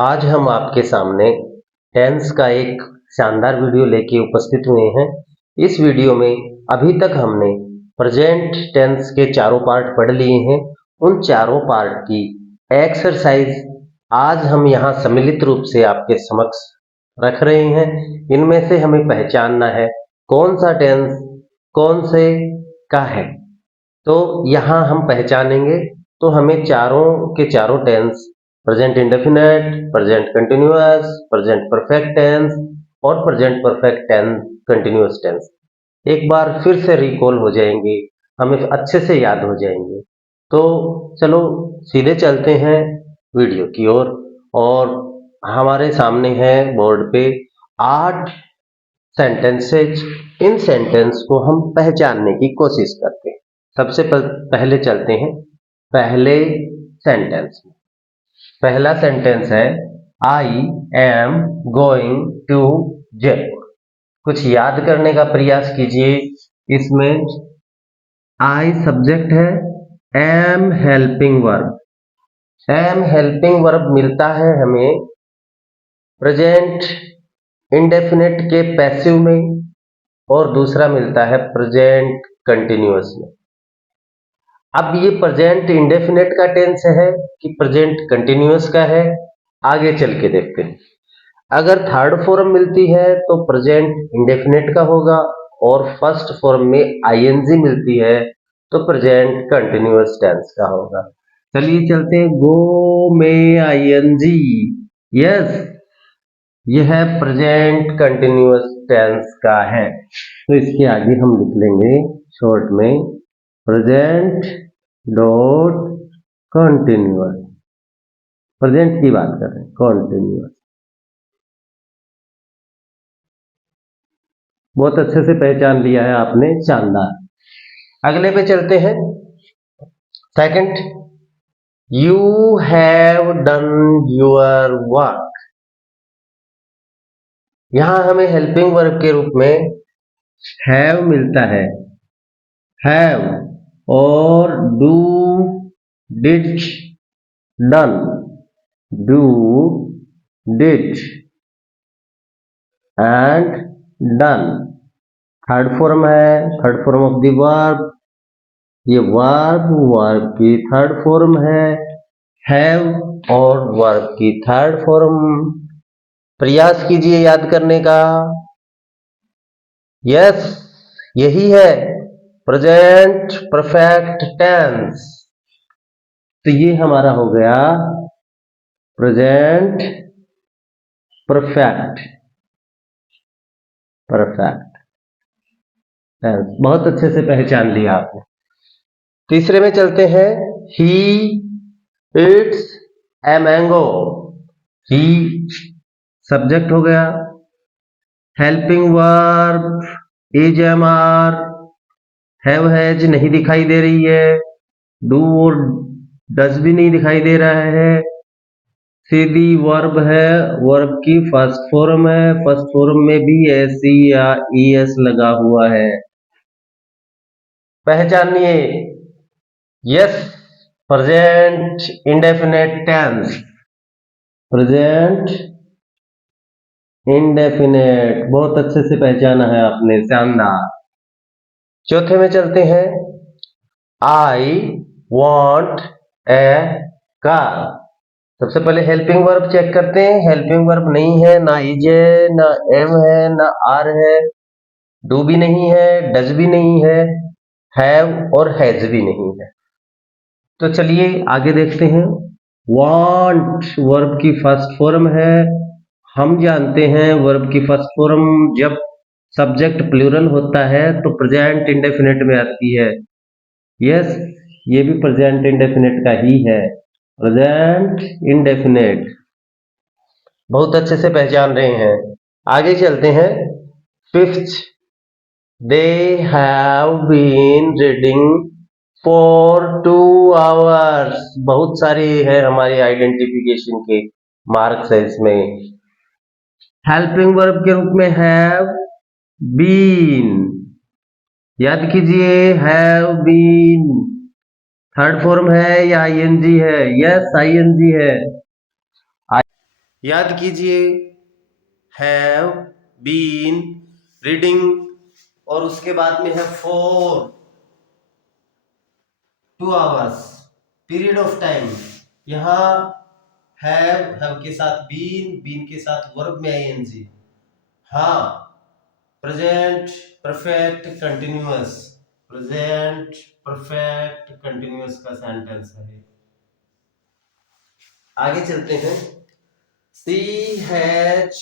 आज हम आपके सामने टेंस का एक शानदार वीडियो लेके उपस्थित हुए हैं। इस वीडियो में अभी तक हमने प्रेजेंट टेंस के चारों पार्ट पढ़ लिए हैं। उन चारों पार्ट की एक्सरसाइज आज हम यहाँ सम्मिलित रूप से आपके समक्ष रख रहे हैं। इनमें से हमें पहचानना है कौन सा टेंस कौन से का है। तो यहाँ हम पहचानेंगे तो हमें चारों के चारों tense present indefinite, present continuous, present perfect tense और present perfect tense continuous tense एक बार फिर से रिकॉल हो जाएंगे, हमें अच्छे से याद हो जाएंगे। तो चलो सीधे चलते हैं वीडियो की ओर। और हमारे सामने है बोर्ड पे 8 सेंटेंसेज। इन सेंटेंस को हम पहचानने की कोशिश करते हैं। सबसे पहले चलते हैं पहले सेंटेंस में। पहला सेंटेंस है I am going to Jaipur. कुछ याद करने का प्रयास कीजिए। इसमें आई सब्जेक्ट है, am helping verb. Am helping verb मिलता है हमें प्रेजेंट इंडेफिनिट के पैसिव में और दूसरा मिलता है प्रेजेंट कंटिन्यूअस में। अब ये प्रेजेंट इंडेफिनिट का टेंस है कि प्रेजेंट कंटिन्यूअस का है, आगे चल के देखते हैं। अगर थर्ड फॉर्म मिलती है तो प्रेजेंट इंडेफिनिट का होगा और फर्स्ट फॉर्म में आईएनजी मिलती है तो प्रेजेंट कंटिन्यूअस टेंस का होगा। चलिए चलते हैं। गो में आईएनजी, यस, यह प्रेजेंट कंटिन्यूअस टेंस का है। तो इसके आगे हम लिख लेंगे शॉर्ट में प्रेजेंट डॉट कंटिन्यूअस। प्रेजेंट की बात कर रहे हैं, कंटिन्यूअस। बहुत अच्छे से पहचान लिया है आपने, शानदार। अगले पे चलते हैं। Second, you have done your work. यहां हमें हेल्पिंग वर्ब के रूप में हैव मिलता है, हैव और do, did, done, do, did and done. Third form है, third form of the verb. ये वर्ब की थर्ड फॉर्म है, हैव और वर्ब की थर्ड फॉर्म। प्रयास कीजिए याद करने का। यस, यही है प्रेजेंट परफेक्ट टेंस। तो ये हमारा हो गया प्रेजेंट परफेक्ट टेंस। बहुत अच्छे से पहचान लिया आपने। तीसरे में चलते हैं। He it's a mango. He subject हो गया, helping verb is am are, have has नहीं दिखाई दे रही है, डू और डज भी नहीं दिखाई दे रहा है। सीधी वर्ब है, वर्ब की फर्स्ट फॉर्म है, फर्स्ट फॉर्म में भी एस या ईएस लगा हुआ है। पहचानिए, yes, present indefinite tense, present indefinite. बहुत अच्छे से पहचाना है आपने, शानदार। चौथे में चलते हैं। I want A car. सबसे पहले हेल्पिंग वर्ब चेक करते हैं। हेल्पिंग वर्ब नहीं है, ना इज है, ना एम है, ना आर है, डू भी नहीं है, डज भी नहीं है, हैव और हैज भी नहीं है। तो चलिए आगे देखते हैं। वांट वर्ब की फर्स्ट फॉर्म है। हम जानते हैं वर्ब की फर्स्ट फॉर्म जब सब्जेक्ट प्लूरल होता है तो प्रेजेंट इंडेफिनिट में आती है। यस, ये भी प्रेजेंट इंडेफिनिट का ही है, प्रेजेंट इंडेफिनिट। बहुत अच्छे से पहचान रहे हैं। आगे चलते हैं। Fifth, they have been reading for 2 hours। बहुत सारे हैं हमारे आइडेंटिफिकेशन के मार्क्स है इसमें। हेल्पिंग वर्ब के रूप में हैव बीन, याद कीजिए, हैव बीन। थर्ड फॉर्म है या आईएनजी है? यस, आईएनजी है। याद कीजिए, हैव बीन रीडिंग और उसके बाद में है for 2 hours, period of time. यहां हैव के साथ बीन के साथ वर्ब में आईएनजी। हाँ, present perfect continuous, present perfect continuous का सेंटेंस है। आगे चलते हैं। She has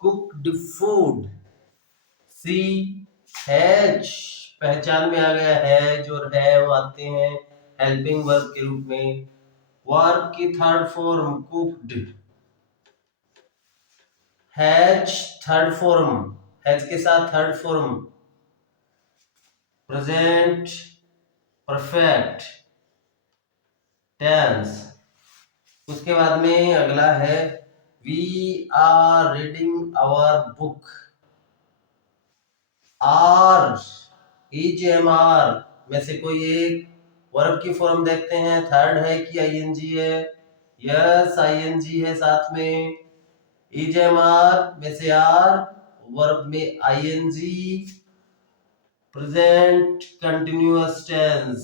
cooked food. She has पहचान में आ गया, हैज और हैव आते हैं हेल्पिंग वर्ब के रूप में। वर्ब की third form cooked, has third form, has के साथ third form present perfect tense. उसके बाद में अगला है we are reading our book. Are EGMR में से कोई एक वर्ब की फॉर्म देखते हैं, थर्ड है कि आईएनजी है? यस, आईएनजी है साथ में। EGMR में से आर, वर्ब में ING, present continuous tense,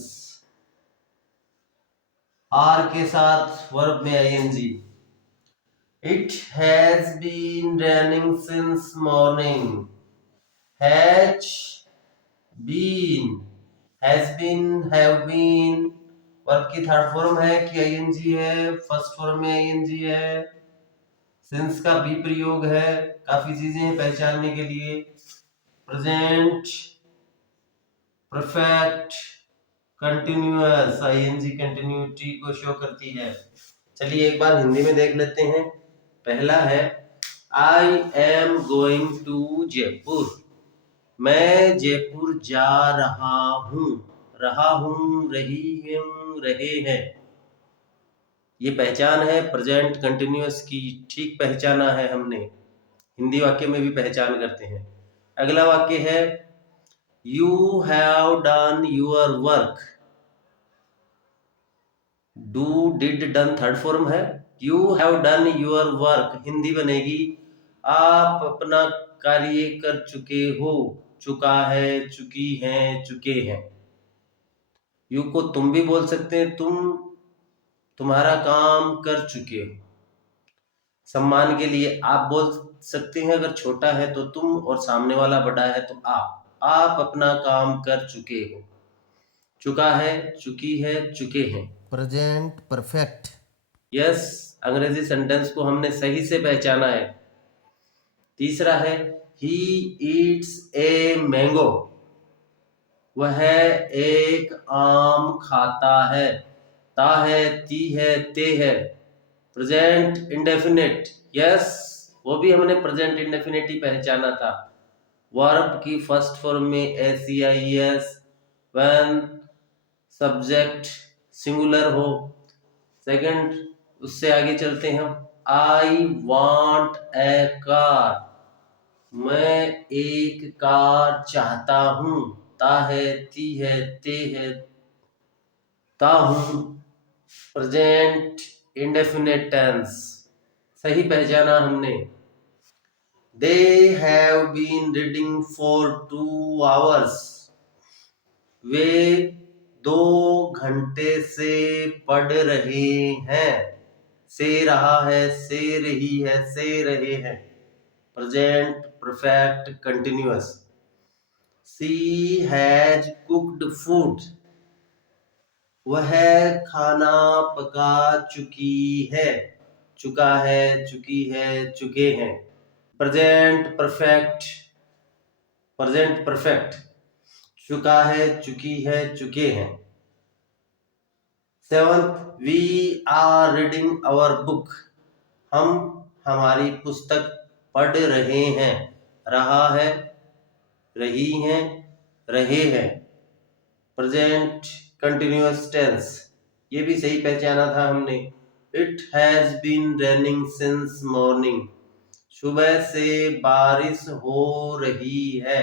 are के साथ वर्ब में ING. It has been raining since morning. Has been, has been, have been verb की थर्ड फॉर्म है कि आईएनजी है? फर्स्ट फॉर्म में आईएनजी है। सिंस का भी प्रयोग है। काफी चीजें हैं पहचानने के लिए। Present perfect continuous, ING continuity को शो करती है। चलिए एक बार हिंदी में देख लेते हैं। पहला है I am going to Jaipur. मैं जयपुर जा रहा हूं। रहा हूं, रही हूं, रहे हैं। ये पहचान है प्रेजेंट कंटिन्यूअस की, ठीक पहचाना है हमने। हिंदी वाक्य में भी पहचान करते हैं। अगला वाक्य है you have done your work. Do, did, done third form है। You have done your work Hindi बनेगी आप अपना कार्य कर चुके हो। चुका है, चुकी हैं, चुके हैं। यू को तुम भी बोल सकते हैं, तुम तुम्हारा काम कर चुके हो। सम्मान के लिए आप बोल सकते हैं, अगर छोटा है तो तुम और सामने वाला बड़ा है तो आप अपना काम कर चुके हो। चुका है, चुकी है, चुके हैं, प्रेजेंट परफेक्ट। यस, अंग्रेजी सेंटेंस को हमने सही से पहचाना है। तीसरा है ही ईट्स ए मैंगो। वह एक आम खाता है। ता है, ती है, ते है, प्रेजेंट इंडेफिनिट। यस, वो भी हमने प्रेजेंट इंडेफिनिट ही पहचाना था। वर्ब की फर्स्ट फॉर्म में SEIS व्हेन सब्जेक्ट सिंगुलर हो। सेकंड, उससे आगे चलते हैं हम। I want a car. मैं एक कार चाहता हूं। ता है, ती है, ते है, ता हूं, प्रेजेंट इंडेफिनिट टेंस। सही पहचाना हमने। They have been reading for 2 hours. वे 2 घंटे से पढ़ रहे हैं। से रहा है, से रही है, से रहे हैं, present perfect continuous. She has cooked food. वह खाना पका चुकी है। चुका है, चुकी है, चुके हैं, प्रेजेंट परफेक्ट, प्रेजेंट परफेक्ट। चुका है, चुकी है, चुके हैं। Seventh, we are reading our book. हम हमारी पुस्तक पढ़ रहे हैं। रहा है, रही हैं, रहे हैं, प्रेजेंट कंटिन्यूअस टेंस। ये भी सही पहचाना था हमने। It has been raining since morning. सुबह से बारिश हो रही है।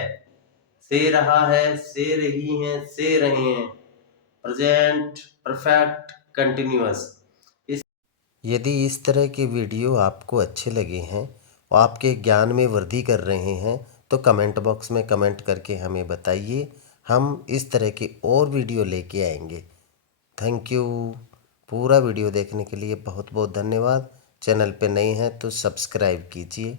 से रहा है, से रही हैं, से रहे हैं, प्रेजेंट परफेक्ट कंटिन्यूअस। यदि इस तरह के वीडियो आपको अच्छे लगे हैं और आपके ज्ञान में वृद्धि कर रहे हैं तो कमेंट बॉक्स में कमेंट करके हमें बताइए। हम इस तरह के और वीडियो लेके आएंगे। Thank you. पूरा वीडियो देखने के लिए बहुत बहुत धन्यवाद। चैनल पे नए हैं तो सब्सक्राइब कीजिए।